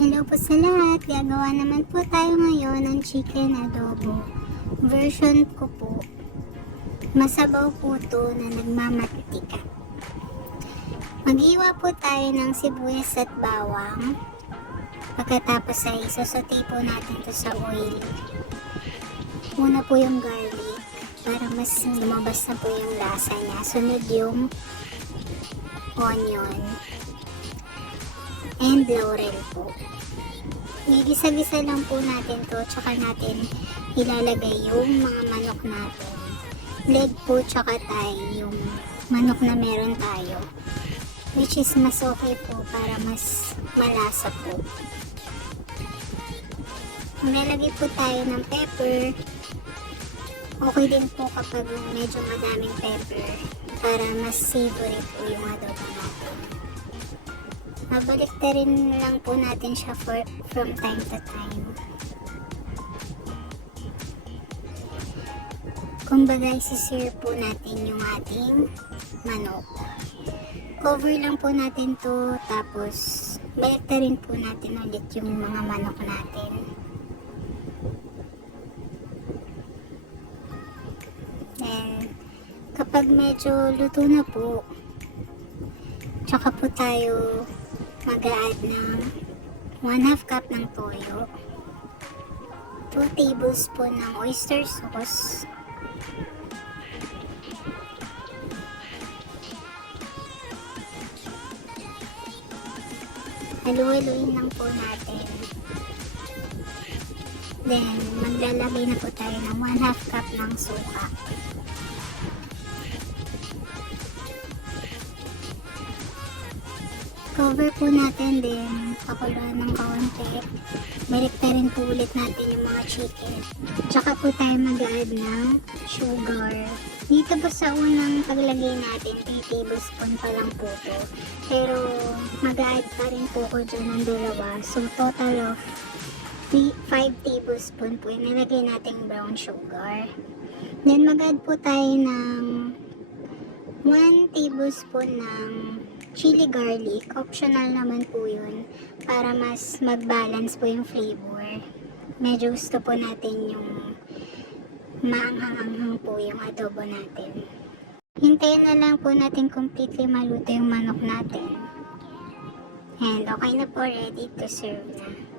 Hello po sa lahat. Gagawa naman po tayo ngayon ng chicken adobo. Version ko po, masabaw po to na nagmamatitika. Maghiwa po tayo ng sibuyas at bawang. Pagkatapos ay isasaute po natin to sa oil. Una po yung garlic para mas lumabas na po yung lasa niya. Sunod yung onion and laurel po. Igisa-gisa lang po natin to, tsaka natin ilalagay yung mga manok natin. Leg po tsaka thigh, yung manok na meron tayo. Which is mas okay po para mas malasa po. Maglalagay po tayo ng pepper. Okay din po kapag medyo madaming pepper para mas savory po yung adobo natin. Mabalik na rin lang po natin siya from time to time. Kumbaga, isisir po natin yung ating manok. Cover lang po natin to, tapos balik na rin po natin ulit yung mga manok natin. And kapag medyo luto na po, tsaka po tayo mag-a-add ng 1/2 cup ng toyo, 2 tablespoon ng oyster sauce, halu-haluin lang po natin. Then maglalagay na po tayo ng 1/2 cup ng suka. Cover po natin, din pakuluan ng kaunti. Balik na rin po ulit natin yung mga chicken. Tsaka po tayo mag-add ng sugar. Dito po sa unang paglagay natin, 3 tablespoon pa lang po po. Pero mag-add pa rin po ko dyan ng dalawa. So total of 5 tablespoon po yung nilagay nating brown sugar. Then mag-add po tayo ng 1 tablespoon ng chili garlic. Optional naman po yun para mas mag-balance po yung flavor. Medyo gusto po natin yung maanghang-anghang po yung adobo natin. Hintayin na lang po natin completely maluto yung manok natin. And okay na po, ready to serve na.